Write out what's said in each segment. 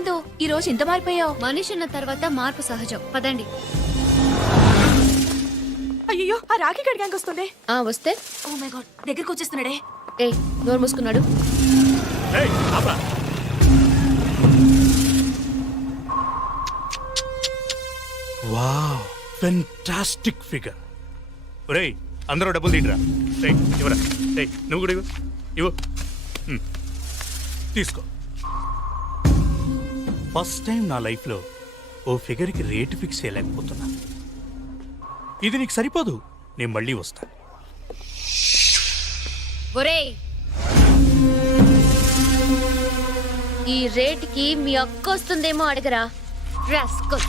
ఏమైందో ఈ రోజు ఇంత మారిపోయావు? మనిషి ఉన్న తర్వాత మార్పు సహజం. పదండి. అయ్యో, ఆ రాఖీ గడి గ్యాంగ్ వస్తుంది. వస్తే ఓ మై గాడ్, దగ్గరికి వచ్చేస్తున్నాడే. ఏయ్, నోరు మూసుకున్నాడు. Wow, fantastic figure. ఒరేయ్, అందరూ డబ్బులు తింటరా. ఇవ్వరా. నువ్వు కూడా ఇవ్వు. తీసుకో. ఫస్ట్ టైం నా లైఫ్లో ఓ ఫిగర్కి రేటు ఫిక్స్ చేయలేకపోతున్నా. ఇది నీకు సరిపోదు, నేను మళ్ళీ వస్తా. ఒరేయ్, ఈ రేటుకి మీ అక్క వస్తుందేమో అడగరా. రాస్కల్.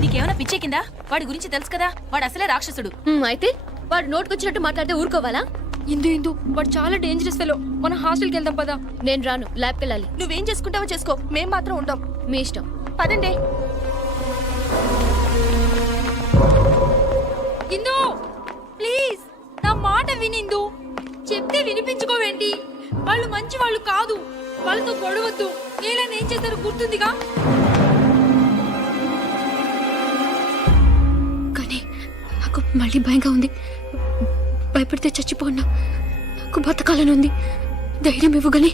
నీకేమైనా పిచ్చే కింద? వాడి గురించి తెలుసు కదా, వాడు అసలే రాక్షసుడు. అయితే వాడు నోటుకొచ్చినట్టు మాట్లాడితే ఊరుకోవాలా? ఇందు వాడు చాలా డేంజరస్ ఫెలో. మనం హాస్టల్కి వెళ్దాం పదా. నేను రాను, ల్యాబ్కి వెళ్ళాలి. నువ్వేం చేసుకుంటావో చేసుకో, మేం మాత్రం ఉంటాం. మీ ఇష్టం. పదండి. ఇందు ప్లీజ్ నా మాట వినిందు. చెప్తే వినిపించుకోవేంటి? వాళ్ళు మంచి వాళ్ళు కాదు, వాళ్ళతో గొడవద్దు. నేలని ఏం చేస్తారో గుర్తుందిగా. కానీ నాకు మళ్ళీ భయంగా ఉంది. భయపడితే చచ్చిపోన్నా. నాకు బతకాలని ఉంది. ధైర్యం ఇవ్వగని.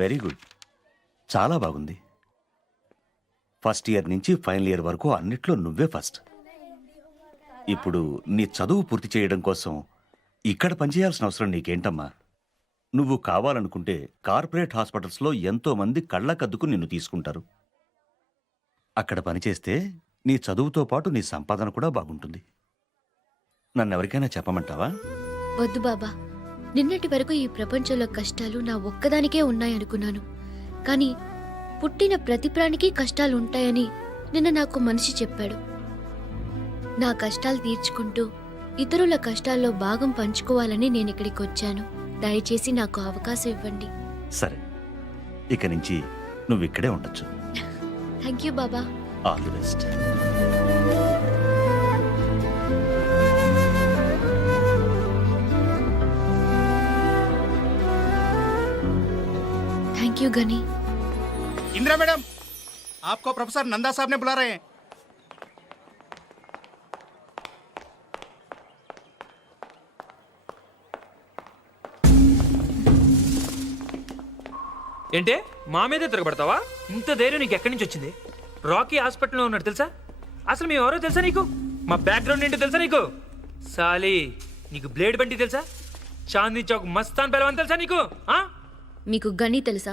వెరీ గుడ్, చాలా బాగుంది. ఫస్ట్ ఇయర్ నుంచి ఫైనల్ ఇయర్ వరకు అన్నిట్లో నువ్వే ఫస్ట్. ఇప్పుడు నీ చదువు పూర్తి చేయడం కోసం ఇక్కడ పనిచేయాల్సిన అవసరం నీకేంటమ్మా? నువ్వు కావాలనుకుంటే కార్పొరేట్ హాస్పిటల్స్లో ఎంతో మంది కళ్ళకద్దుకు నిన్ను తీసుకుంటారు. అక్కడ పనిచేస్తే నీ చదువుతో పాటు నీ సంపాదన కూడా బాగుంటుంది. నన్నెవరికైనా చెప్పమంటావా? వద్దు బాబా. నిన్నటి వరకు ఈ ప్రపంచంలో కష్టాలు నా ఒక్కదానికే ఉన్నాయనుకున్నాను. కానీ పుట్టిన ప్రతి ప్రాణికి కష్టాలు ఉంటాయని నిన్న నాకు మనిషి చెప్పాడు. నా కష్టాలు తీర్చుకుంటూ ఇతరుల కష్టాల్లో భాగం పంచుకోవాలని నేను ఇక్కడికి వచ్చాను. దయచేసి నాకు అవకాశం ఇవ్వండి. సరే, ఇక నుంచి నువ్వు ఇక్కడే ఉండొచ్చు. థ్యాంక్ యూ బాబా. All the best. Thank you Gani. Indira madam, आपको प्रोफेसर नंदा साहब ने बुला रहे हैं. ఏంటే మా మీదే తిరగబడతావా? ఇంత ధైర్యం నీకు ఎక్కడి నుంచి వచ్చింది? రాకీ హాస్పిటల్లో ఉన్నాడు తెలుసా? అసలు మేము ఎవరో తెలుసా నీకు? మా బ్యాక్గ్రౌండ్ ఏంటో తెలుసా నీకు? సాలి, నీకు బ్లేడ్ బండి తెలుసా? చాందీ చౌక్ మస్తాన్ పెలవన్ తెలుసా నీకు? మీకు గని తెలుసా?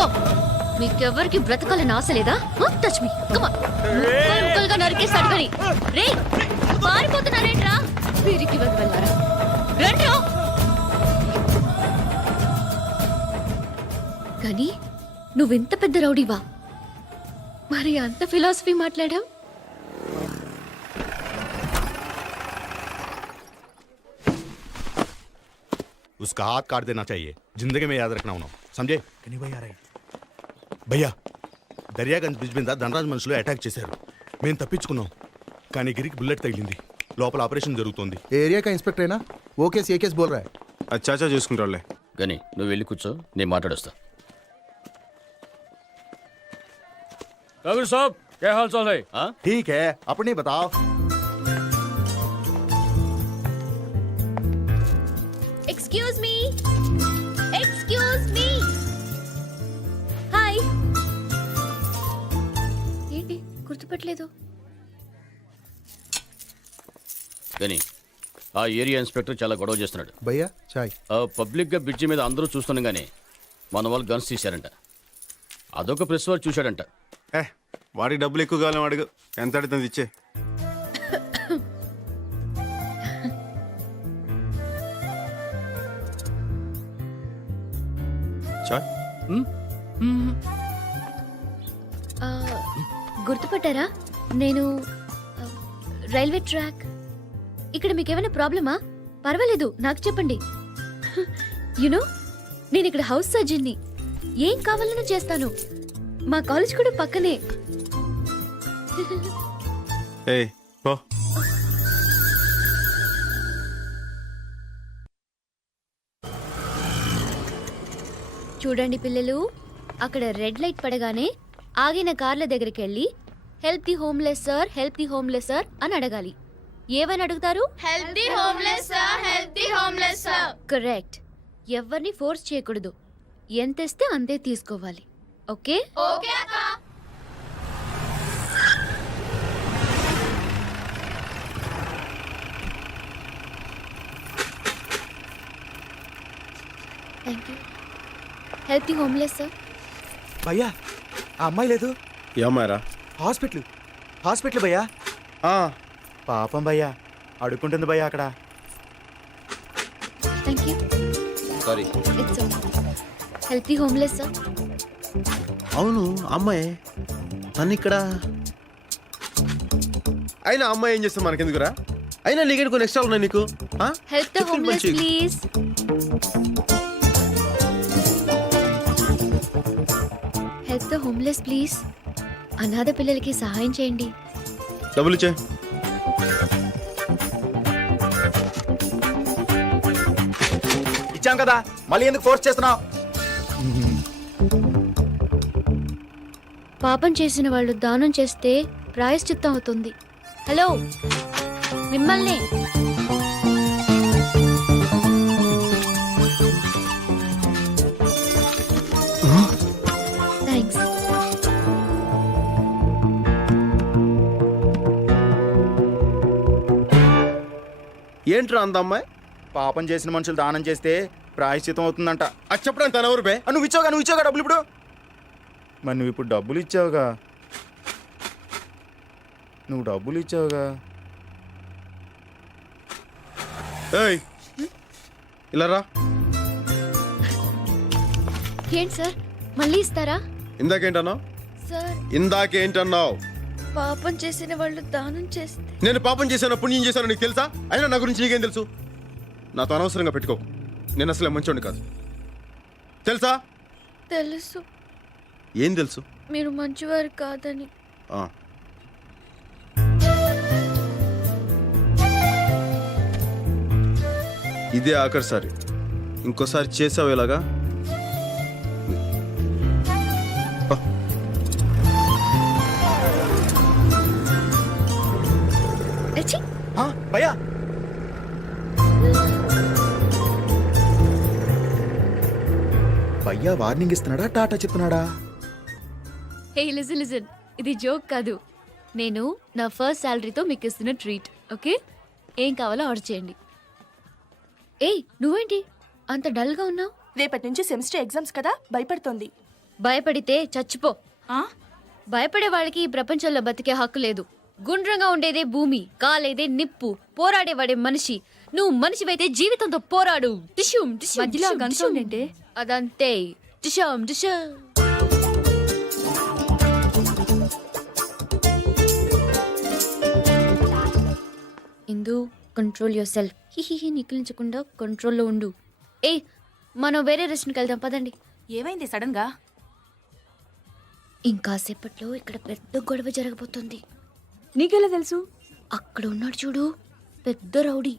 పడుకో. మీకెవరికి బ్రతకాలని ఆశ లేదా? Touch me. ముక్కలుగా నరికేస్తాడు కానీ. రే పారిపోతున్నారేంట్రా? వీరికి వెళ్ళారా? రండ్రా. కానీ నువ్వెంత పెద్ద రౌడీవా? మరి అంత ఫిలాసఫీ మాట్లాడావు? उसका हाथ काट देना चाहिए, जिंदगी में याद रखना उन्होंने, समझे? భయ్యా దర్యాగంజ్ బ్రిడ్జ్ మీద ధనరాజ్ మనుషులు అటాక్ చేశారు. మేము తప్పించుకున్నాం, కానీ గిరికి బుల్లెట్ తగిలింది. లోపల ఆపరేషన్ జరుగుతోంది. एरिया का इंस्पेक्टर है ना, वो केस ये केस बोल रहा है. अच्छा अच्छा చూసుకుంటారులే. గని నువ్వు వెళ్ళి కూర్చో, నేను మాట్లాడొస్తా. रघु साहब क्या हाल चाल है? ठीक है, अपनी बताओ. Excuse me, excuse me. Hi. ఏంటి గుర్తుపట్టలేదు? గని ఆ ఏరియా ఇన్స్పెక్టర్ చాలా గొడవ చేస్తున్నాడు. भैया चाय. పబ్లిక్గా బ్రిడ్జి మీద అందరూ చూస్తుండగానే మన వాళ్ళు గన్స్ తీశారంట. అదొక ప్రెస్ వాడు చూశాడంట. వాడికి డబ్బులు ఎక్కువ కావాలని అడుగు, ఎంత అడుగుతుంది ఇచ్చే. చాయ్ ఆ, గుర్తుపట్టారా? నేను రైల్వే ట్రాక్. ఇక్కడ మీకేమైనా ప్రాబ్లమా? పర్వాలేదు, నాకు చెప్పండి. యునో నేను ఇక్కడ హౌస్ సర్జన్ని. ఏం కావాలన్నా చేస్తాను. మా కాలేజ్ కూడా పక్కనే. ఏయ్ పో. చూడండి పిల్లలు, అక్కడ రెడ్ లైట్ పడగానే ఆగిన కార్ల దగ్గరికి వెళ్ళి help the homeless sir, help the homeless sir అని అడగాలి. ఏమని అడుగుతారు? Help the homeless sir, help the homeless sir. Correct. ఎవరిని ఫోర్స్ చేయకూడదు. ఎంతేస్తే అంతే తీసుకోవాలి. ఓకే? ఓకే అక్క. Thank you. Help the homeless sir. भैया ఆ అమ్మాయి లేదు, ఏమారా? హాస్పిటల్ భయ్యా. పాపం భయ్యా, అడుక్కుంటుంది భయ్యా అక్కడ. Thank you. Sorry. It's help the homeless sir. అవును అమ్మాయి తను ఇక్కడ. అయినా అమ్మాయి ఏం చేస్తాం మనకెందుకురా? అయినా నీకు కొన్ని ఎక్స్ట్రా ఉన్నాయి నీకు. Help the homeless please. Help the homeless please. అనాథ పిల్లలకి సహాయం చేయండి. డబ్బులు ఇచ్చే. ఇచ్చాం కదా, మళ్ళీ ఎందుకు ఫోర్స్ చేస్తున్నావు? పాపం చేసిన వాళ్ళు దానం చేస్తే ప్రాయశ్చిత్తం అవుతుంది. హలో, మిమ్మల్ని. థ్యాంక్స్. ఏంట్రా అంత అమ్మాయి? పాపం చేసిన మనుషులు దానం చేస్తే ప్రాయశ్చితం అవుతుందంట. అది చెప్పడానికి తన ఎవరు బే? నువ్వు ఇచ్చావుగా డబ్బులు ఇప్పుడు. మరి నువ్వు ఇప్పుడు డబ్బులు ఇచ్చావుగా. ఏయ్ ఇలా రా. ఏంటి సార్, మళ్ళీ ఇస్తారా? ఇందాకేంటన్నావు? సార్, ఇందాకేంటన్నావు? పాపం చేసిన వాళ్ళు దానం చేస్తే. నేను పాపం చేశాను, పుణ్యం చేశాను నీకు తెలుసా? అయినా నా గురించి నీకేం తెలుసు? నాతో అనవసరంగా పెట్టుకోకు. నేను అసలు మంచోడిని కాదు, తెలుసా? తెలుసు. ఏం తెలుసు? మీరు మంచివారు కాదని. ఇదే ఆఖరిసారి. ఇంకోసారి చేసావు ఇలాగా. భయ్యా భయ్యా వార్నింగ్ ఇస్తున్నాడా, టాటా చెప్తున్నాడా? హే లిజన్ లిజన్, ఇది జోక్ కాదు. నేను నా ఫస్ట్ శాలరీతో మీకు ఇస్తున్న ట్రీట్. ఓకే, ఏం కావాలో ఆర్డర్ చేయండి. ఏయ్ నువ్వేంటి అంత డల్గా ఉన్నావు? రేపటి నుంచి సెమిస్టర్ ఎగ్జామ్స్ కదా, భయపడుతోంది. భయపడితే చచ్చిపో. ఆ? భయపడే వాళ్ళకి ఈ ప్రపంచంలో బతికే హక్కు లేదు. గుండ్రంగా ఉండేదే భూమి, కాలేదే నిప్పు, పోరాడేవాడే మనిషి. నువ్వు మనిషివైతే జీవితంతో పోరాడు. టిష్యూం టిష్యూం మధ్యలో టిష్యూం, గన్ టిష్యూం. సౌండ్ ఏంటి? అదంతే. టిష్యూం టిష్యూం. ఇందు, కంట్రోల్ యువర్ సెల్ఫ్. హిహిహి నికిలించకుండా కంట్రోల్లో ఉండు. ఏయ్, మనం వేరే రెస్టారెంట్కి వెళ్దాం పదండి. ఏమైంది సడన్ గా? ఇంకాసేపట్లో ఇక్కడ పెద్ద గొడవ జరగబోతుంది. నీకెలా తెలుసు? అక్కడ ఉన్నాడు చూడు, పెద్ద రౌడీ.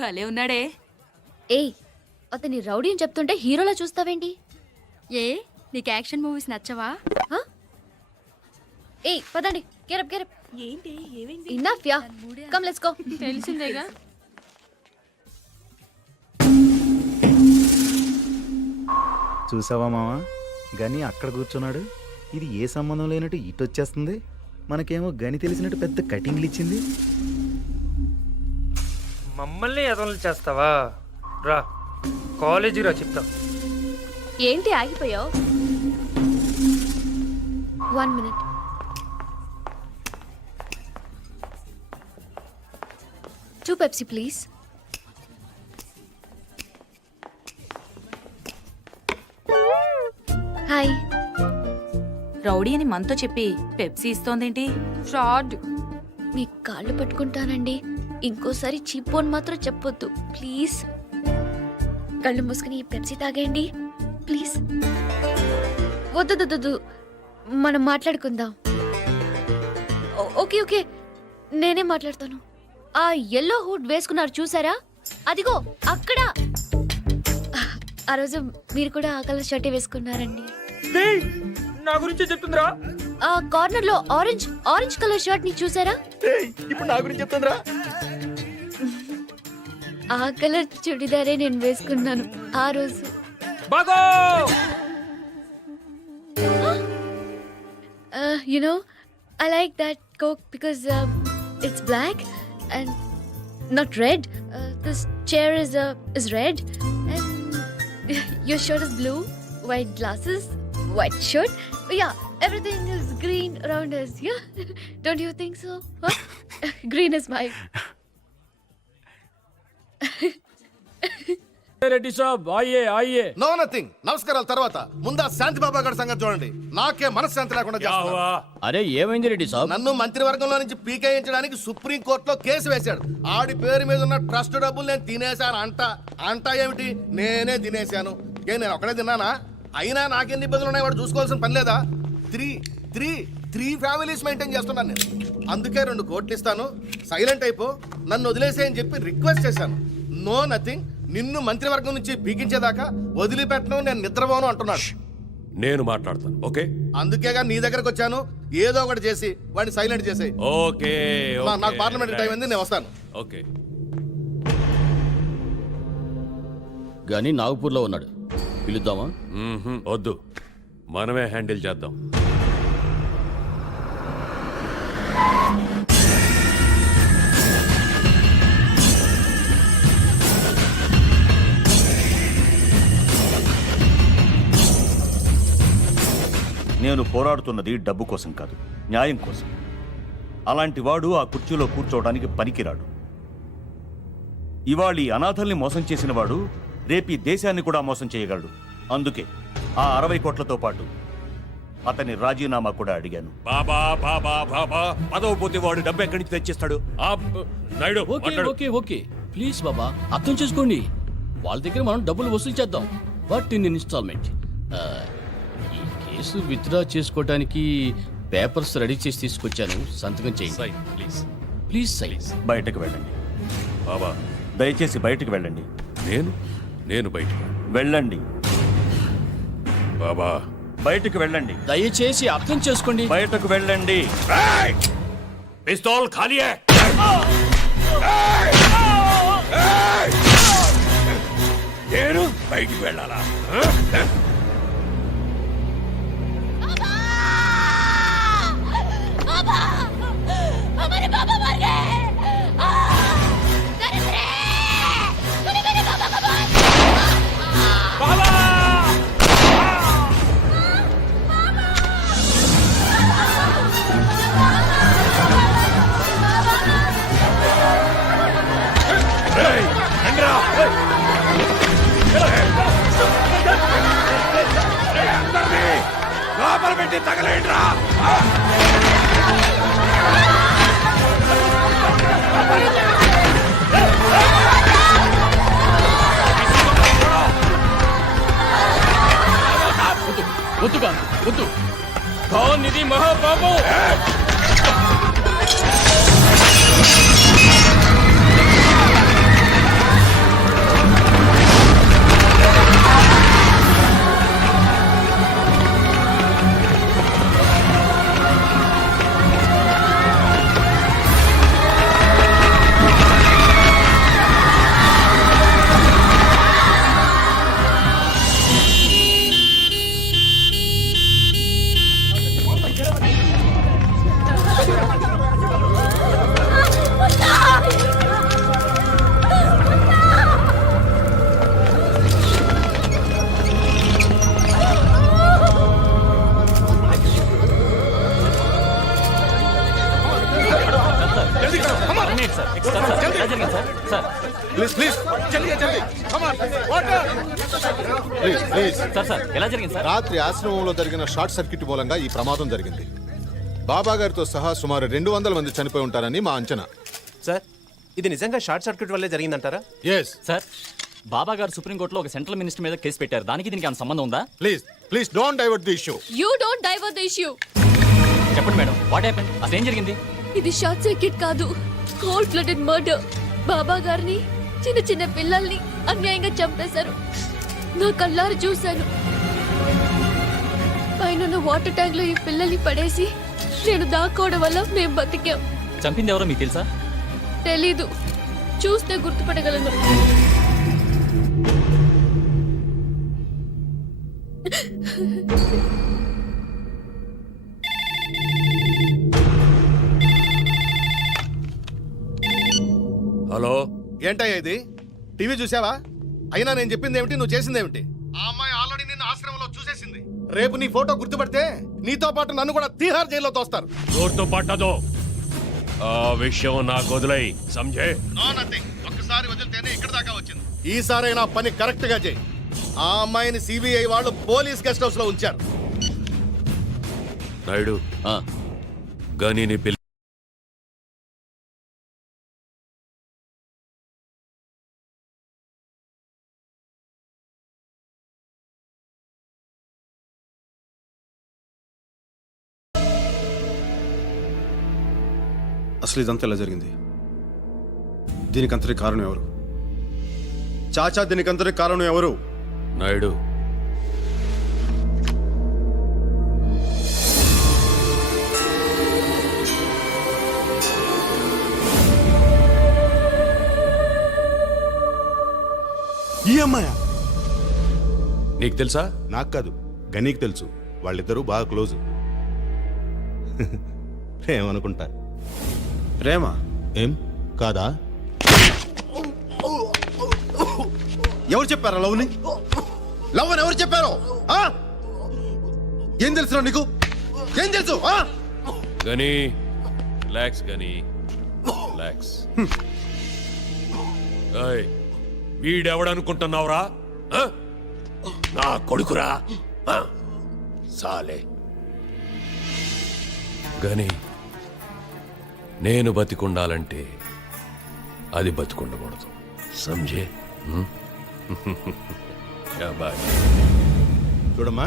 భలే ఉన్నాడే. ఏయ్, అతని రౌడీ అని చెప్తుంటే హీరోలా చూస్తావేంటి? ఏ నీకు యాక్షన్ మూవీస్ నచ్చవా? హ? ఏయ్ పదండి, గెరప్ గెరప్. ఏంటి ఏమైంది? Enough yeah, come let's go. తెలిసిందేగా. చూసావా మావా, గని అక్కడ కూర్చున్నాడు. ఇది ఏ సంబంధం లేనట్టు ఇటు వచ్చేస్తుంది. మనకేమో గని తెలిసినట్టు పెద్ద కటింగ్లు ఇచ్చింది. మమ్మల్ని ఎదవలు చేస్తావా? రా కాలేజీ రా చెప్తా. ఏంటి ఆగిపోయావు? 1 minute. Two Pepsi, please. Hi. Rowdy అని మనతో చెప్పి పెప్సీ ఇస్తోందేంటి? ఫ్రాడ్. మీ కాళ్ళు పట్టుకుంటానండి. ఇంకోసారి చీపోన్ మాత్రం చెప్పొద్దు ప్లీజ్. కళ్ళు మూసుకుని ఈ పెప్సీ తాగేయండి ప్లీజ్. వద్దు, మనం మాట్లాడుకుందాం. ఓకే ఓకే, నేనే మాట్లాడతాను. ఆ ఎల్లో హుడ్ వేసుకున్నారు చూసారా? అదిగో అక్కడ. ఆ రోజు మీరు కూడా ఆ కలర్ షర్టే వేసుకున్నారండి. డేయ్, నా గురించే చెప్తుందిరా. ఆ కార్నర్ లో ఆరెంజ్ కలర్ షర్ట్ ని చూసారా? ఇప్పుడు నా గురించి చెప్తుందిరా. ఆ కలర్ చుడిదారే నేను వేసుకున్నాను ఆ రోజు. బాగో You know, I like that Coke because it's black and not red. This chair is red and your shirt is blue, white glasses, white shirt. Yeah, everything is green around us. Yeah, don't you think so? Huh? Green is my. Reddy సాబ్ ఆయ్యే ఆయ్యే. No nothing. నమస్కారాల తర్వాత ముందు ఆ శాంతి బాబా గారి సంగతి చూడండి. నాకే మనశ్శాంతి లేకుండా చేస్తున్నారు. అరే ఏమైంది రెడ్డి సాబ్? నన్ను మంత్రివర్గంలో నుంచి పీకేయించడానికి సుప్రీం కోర్టులో కేసు వేశాడు. ఆడి పేరు మీద ఉన్న ట్రస్ట్ డబ్బులు నేను తినేశాను అంట ఏమిటి? నేనే తినేశాను. నేను ఒకడే తిన్నానా? అయినా నాకెన్ని ఇబ్బందులు ఉన్నాయి వాడు చూసుకోవాల్సిన పని లేదా? త్రీ ఫ్యామిలీస్ మెయింటైన్ చేస్తున్నాను నేను. అందుకే 2 కోట్లు ఇస్తాను, సైలెంట్ అయిపో, నన్ను వదిలేసేయని చెప్పి రిక్వెస్ట్ చేశాను. No nothing. నిన్ను మంత్రివర్గం నుంచి పీకించేదాకా వదిలిపెట్టను, నేను నిద్రపోను అంటున్నాడు. నేను మాట్లాడతాను. ఓకే, అందుకేగా నీ దగ్గరకు వచ్చాను. ఏదో ఒకటి చేసి వాడిని సైలెంట్ చేసేయి. ఓకే. నాకు పార్లమెంట్ టైం అయింది, నేను వస్తాను. ఓకే. గని నాగపూర్లో ఉన్నాడు, పిలుద్దామా? వద్దు, మనమే హ్యాండిల్ చేద్దాం. నేను పోరాడుతున్నది డబ్బు కోసం కాదు, న్యాయం కోసం. అలాంటి వాడు ఆ కుర్చీలో కూర్చోవడానికి పనికిరాడు. ఇవాళ ఈ అనాథల్ని మోసం చేసిన వాడు రేపు ఈ దేశాన్ని కూడా మోసం చేయగలడు. అందుకే ఆ 60 కోట్లతో పాటు అతని రాజీనామా కూడా అడిగాను. బాబా బాబా బాబా, పదవి పోతే వాడు డబ్బు ఎక్కడి నుంచి తెచ్చిస్తాడు? నాయుడు, ఓకే ప్లీజ్ బాబా, అర్థం చేసుకోండి. వాళ్ళ దగ్గర మనం డబ్బులు వసూలు చేద్దాం, బట్ ఇన్ ఇన్స్టాల్మెంట్. ఈ కేసు విత్డ్రా చేసుకోవడానికి పేపర్స్ రెడీ చేసి తీసుకొచ్చాను, సంతకం చేయండి ప్లీజ్. సైన్. బయటకు వెళ్ళండి బాబా, దయచేసి బయటకు వెళ్ళండి. నేను బయటికి వెళ్ళండి బాబా, బయటకు వెళ్ళండి. దయచేసి అర్థం చేసుకోండి. బయటకు వెళ్ళండి. పిస్తోల్ ఖాళీ హై. నేను బయటికి వెళ్ళాలా? పెట్టి తగలేండ్రా వద్దు కాదు వద్దు ఖాన్ ఇది మహాపాపం ప్లీజ్ ప్లీజ్ ఎలా జరిగింది సార్? రాత్రి ఆశ్రమంలో జరిగిన షార్ట్ సర్క్యూట్ మూలంగా ఈ ప్రమాదం జరిగింది. బాబా గారితో సహా సుమారు 200 మంది చనిపోయి ఉంటారని మా అంచనా. సార్ ఇది నిజంగా షార్ట్ సర్క్యూట్ వల్లే జరిగిందంటారా? ఎస్ సార్ బాబా గారు సుప్రీంకోర్టులో ఒక సెంట్రల్ మినిస్టర్ మీద కేసు పెట్టారు. దానికి దీనికి ఏమైనా సంబంధం ఉందా? Please don't divert the issue. You don't divert the issue. చెప్పండి మేడం, వాట్ హ్యాపెన్? అసలు ఏం జరిగింది? ఇది షార్ట్ సర్క్యూట్ కాదు, కోల్డ్ బ్లడెడ్ మర్డర్. బాబా గారిని, చిన్న చిన్న పిల్లల్ని అన్యాయంగా చంపేశారు. నా కళ్ళారు చూశాను. పైన వాటర్ ట్యాంక్ లో ఈ పిల్లల్ని పడేసి నేను దాక్కోవడం వల్ల మేము బతికాం. చంపింది ఎవరో మీకు తెలుసా? తెలీదు, చూస్తే గుర్తుపట్టగలను. హలో ఏంటయ్యా ఇది? టీవీ చూసావా? అయినా నేను చెప్పింది ఏమిటి, నువ్వు చేసింది ఏమిటి? ఆ అమ్మాయి ఆల్రెడీ నిన్ను ఆశ్రమంలో చూసేసింది. రేపు నీ ఫోటో గుర్తుపడితే నీతో పాటు నన్ను కూడా తీహార్ జైల్లో తోస్తారు. గుర్తు పట్టదు. ఆ విషయం నాకు వదిలై సంజయ్. No nothing. ఒక్కసారి వదిలితేనే ఇక్కడ దాకా వచ్చింది. ఈసారైనా పని కరెక్ట్ గా చేయి. ఆ అమ్మాయిని సిబిఐ వాళ్ళు పోలీస్ గెస్ట్ హౌస్ లో ఉంచారు. నాయుడు గనిని పిల్ల అసలు ఇదంతా ఎలా జరిగింది? దీనికంతటి కారణం ఎవరు? చాచా, దీనికంతటి కారణం ఎవరు? నాయుడు ఈ అమ్మాయా? నీకు తెలుసా? నాకు కాదు, గనీకి తెలుసు. వాళ్ళిద్దరూ బాగా క్లోజ్. ఏమనుకుంటా. ప్రేమ ఏం కాదా? ఎవరు చెప్పారా లవ్ని? లవ్ అని ఎవరు చెప్పారు? ఏం తెలుసు నీకు? ఏం తెలుసు? గని రిలాక్స్, గని రిలాక్స్. వీడెవడనుకుంటున్నావురా? నా కొడుకురా సాలే. గని నేను బతికుండాలంటే అది బతికుండకూడదు. సంజయ్. చూడమ్మా,